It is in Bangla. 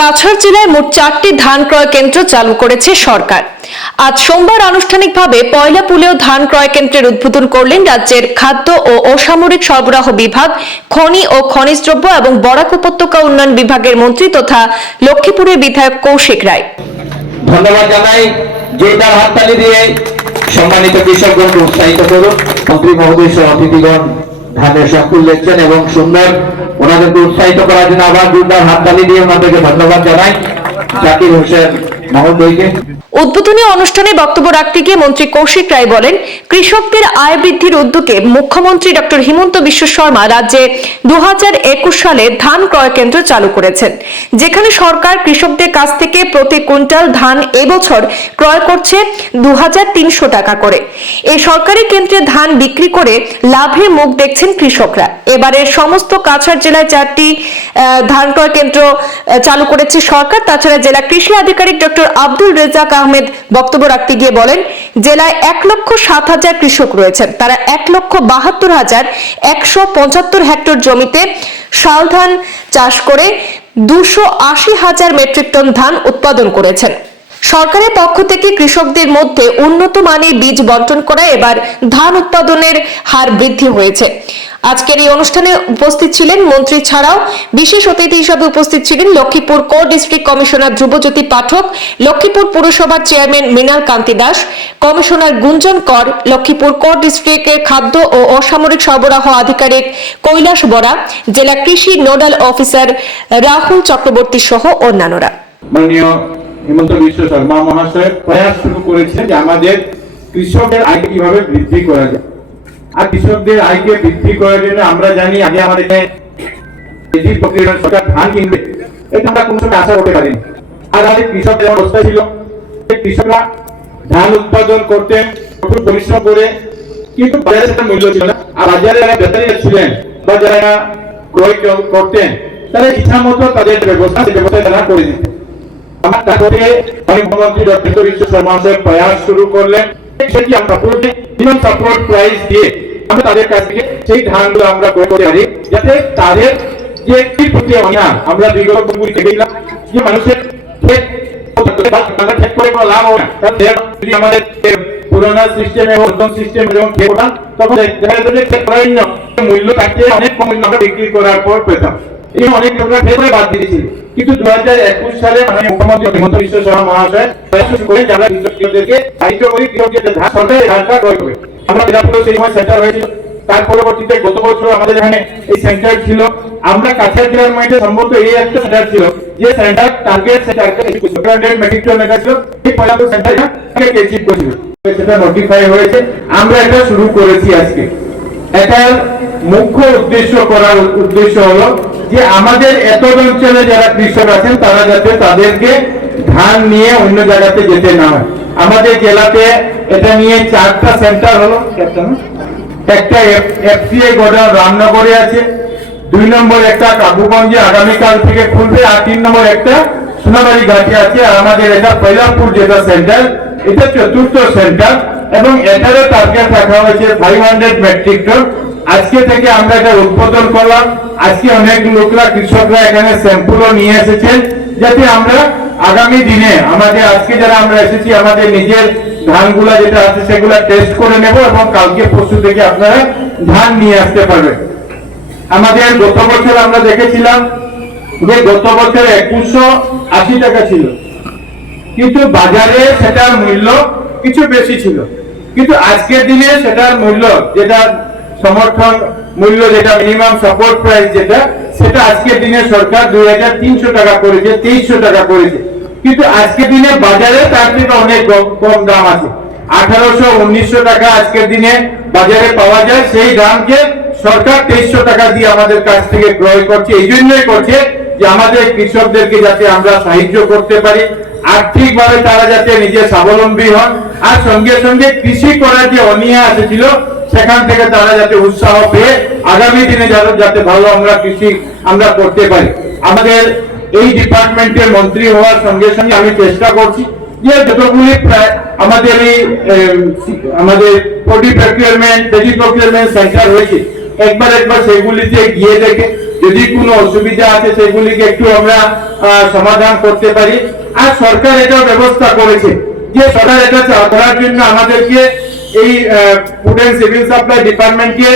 কাছাড় জেলায় মোট 4টি ধান ক্রয় কেন্দ্র চালু করেছে সরকার। আজ সোমবার আনুষ্ঠানিকভাবে পয়লাপুলেও ধান ক্রয় কেন্দ্রের উদ্বোধন করলেন রাজ্যের খাদ্য ও অসামরিক সরবরাহ বিভাগ, খনি ও খনিজ দ্রব্য এবং বরাক উপত্যকা উন্নয়ন বিভাগের মন্ত্রী তথা লক্ষ্মীপুরের বিধায়ক কৌশিক রায়। ধন্যবাদ জানাই। জোরদার হাততালি দিয়ে সম্মানিত কৃষকগণকে উৎসাহিত করুন। মন্ত্রী মহোদয় সহ অতিথিগণ ধানের সাকুল দেখছেন এবং সুন্দর ওনাদেরকে উৎসাহিত করার জন্য আবার জোরদার হাততালি দিয়ে ওনাদেরকে ধন্যবাদ জানাই। জাকির হোসেন মহোদয়কে। উদ্বোধনী অনুষ্ঠানে বক্তব্য রাখতে গিয়ে মন্ত্রী কৌশিক রায় বলেন, কৃষকদের আয় বৃদ্ধির উদ্যোগে মুখ্যমন্ত্রী ডক্টর হিমন্ত বিশ্ব শর্মা রাজ্যে 2021 সালে ধান ক্রয় কেন্দ্র চালু করেছেন, যেখানে সরকার কৃষকদের কাছ থেকে প্রতি কুইন্টাল ধান এবছর ক্রয় করছে 2300 টাকা করে। এই সরকারি কেন্দ্রে ধান বিক্রি করে লাভের মুখ দেখছেন কৃষকরা। এবারের সমস্ত কাছাড় জেলায় 4টি ধান ক্রয় কেন্দ্র চালু করেছে সরকার। তাছাড়া জেলা কৃষি আধিকারিক ডক্টর আব্দুল রেজাক আহমেদ বক্তব্য রাখতে গিয়ে বলেন, জেলায় 1,07,000 কৃষক রয়েছেন। তারা 1,72,175 হেক্টর জমিতে শাল ধান চাষ করে 280,000 মেট্রিক টন ধান উৎপাদন করেছেন। সরকারের পক্ষ থেকে কৃষকদের মধ্যে উন্নত মানের বীজ বন্টন করা এবার ধান উৎপাদনের হার বৃদ্ধি হয়েছে। আজকের এই অনুষ্ঠানে উপস্থিত ছিলেন মন্ত্রী ছাড়াও বিশেষ অতিথি হিসেবে উপস্থিত ছিলেন লক্ষ্মীপুর কো ডিস্ট্রিক্ট কমিশনার ধ্রুবজ্যোতি পাঠক, লক্ষ্মীপুর পুরসভার চেয়ারম্যান মৃণাল কান্তি দাস, কমিশনার গুঞ্জন কর, লক্ষ্মীপুর কো ডিস্ট্রিক্টের খাদ্য ও অসামরিক সরবরাহ আধিকারিক কৈলাস বরা, জেলা কৃষি নোডাল অফিসার রাহুল চক্রবর্তী সহ অন্যান্যরা। মাননীয় হিমন্ত বিশ্ব শর্মা মহাশয় প্রয়াস শুরু করেছেন যে আমাদের কৃষকদের আয় কিভাবে বৃদ্ধি করা যায়। আর কৃষকদের আয়কে বৃদ্ধি করার জন্য আমরা জানি আগে আমাদের সরকার ধান কিনবে, এটা আমরা কোনো সময় আশা করতে পারিনি। আর আমাদের কৃষক যেমন অবস্থা ছিল, কৃষকরা ধান উৎপাদন করতেন প্রচুর পরিশ্রম করে, কিন্তু বাজারে সেটা মূল্য ছিল না। আর বাজারে যারা ব্যাপারীরা ছিলেন বা যারা ক্রয় করতেন, তারা ইচ্ছা মতো তাদের ব্যবস্থা তারা করে দিতেন। আমার তারপরে মুখ্যমন্ত্রী ডক্টর বিশ্ব শর্মা প্রয়াস শুরু করলেন, সেটি আমরা সাপোর্ট প্রাইস দিয়ে আমরা তাদের কাছ থেকে সেই ধানগুলো আমরা ক্রয় করতে পারি, যাতে তাদের যে একটি প্রতি আমরা বিগত দিনগুলি দেখলাম যে মানুষের ক্ষেত করে কোনো লাভ হয় না। যদি আমাদের পুরোনো সিস্টেমে নতুন সিস্টেম যখন খেয়ে ওঠান, তখন দেখা যেত যে মূল্য তাকে অনেক কম আমরা বিক্রি করার পর পেতাম। এই অনেক লোকরা ফেলে বাদ দিয়েছিল। কিন্তু 2021 সালে মুখ্যমন্ত্রী হিমন্ত বিশ্ব শর্মা মহাশয় করে যারা কৃষকদেরকে সাহায্য করি, কৃষকদের ধান সরকারি ধানটা ক্রয় করে। আমরা বিধানপুরে সেই সময় সেন্টার হয়েছিল। তার পরবর্তীতে গত বছর আমাদের এখানে এই সেন্টার ছিল। আমরা কাছাড় জেলার মধ্যে সম্ভবত এই একটা সেন্টার ছিল, যে সেন্টার টার্গেট সেন্টারকে 200 মেট্রিক টন লেখা ছিল। এই পয়লা সেন্টার অ্যাচিভ করেছিল, সেটা নোটিফাই হয়েছে। আমরা এটা শুরু করেছি আজকে। এটার মুখ্য উদ্দেশ্য হলো যে আমাদের এত অঞ্চলে যারা কৃষক আছেন তারা যাতে তাদেরকে ধান নিয়ে অন্য জায়গাতে যেতে না হয়। আমাদের জেলাতে এটা নিয়ে 4টা সেন্টার হলো, একটা এফসিআই গোডাউন রামনগরে আছে, 2 নম্বর একটা কাবুগঞ্জে আগামীকাল থেকে খুলবে, আর 3 নম্বর একটা সোনাবাড়ি ঘাটে আছে। আর আমাদের এটা পয়লাপুর যেটা সেন্টার, এটা 4র্থ সেন্টার এবং এটারও টার্গেট রাখা হয়েছে 500 মেট্রিক টন। আজকে থেকে আমরা এটা উদ্বোধন করলাম। আজকে অনেক লোকরা কৃষকরা এখানে স্যাম্পলও নিয়ে এসেছেন, যাতে আমরা আগামী দিনে আমাদের আজকে যারা আমরা এসেছি আমাদের নিজের ধানগুলা যেটা আছে সেগুলা টেস্ট করে নেব এবং কালকে পরশু থেকে আপনারা ধান নিয়ে আসতে পারবেন। আমাদের গত বছর আমরা দেখেছিলাম যে গত বছর 2180 টাকা ছিল, কিন্তু বাজারে সেটার মূল্য কিছু বেশি ছিল। কিন্তু আজকের দিনে সেটার মূল্য যেটা সমর্থন মূল্য যেটা মিনিমাম সাপোর্ট প্রাইস যেটা, সেটা আজকের দিনে সরকার 2300 টাকা করেছে, 2300 টাকা করেছে। কিন্তু আজকের দিনে বাজারে তার থেকে অনেক কম দাম আছে। 1800-1900 টাকা আজকের দিনে বাজারে পাওয়া যায়। সেই দামকে সরকার 2300 টাকা দিয়ে আমাদের কাছ থেকে ক্রয় করছে। এই জন্যই করছে যে আমাদের কৃষকদেরকে যাতে আমরা সাহায্য করতে পারি, আর্থিকভাবে তারা যাতে নিজে স্বাবলম্বী হন, আর সঙ্গে সঙ্গে কৃষি করার যে অনীহা এসেছিল সেখান থেকে তারা যাতে উৎসাহ পেয়ে আগামী দিনে যাতে ভালো আমরা কৃষি আমরা করতে পারি। আমাদের এই ডিপার্টমেন্টের মন্ত্রী হওয়ার সঙ্গে সঙ্গে আমি চেষ্টা করছি যে যতগুলি আমাদের এই আমাদের প্রোডিউস প্রকিউরমেন্ট সেন্টার হয়েছে একবার সেগুলিতে গিয়ে দেখে যদি কোনো অসুবিধা আছে সেগুলিকে একটু আমরা সমাধান করতে পারি। আর সরকার এটা ব্যবস্থা করেছে যে সরকার এটা করার জন্য আমাদেরকে এই ফুড এন্ড সিভিল সাপ্লাই ডিপার্টমেন্টকে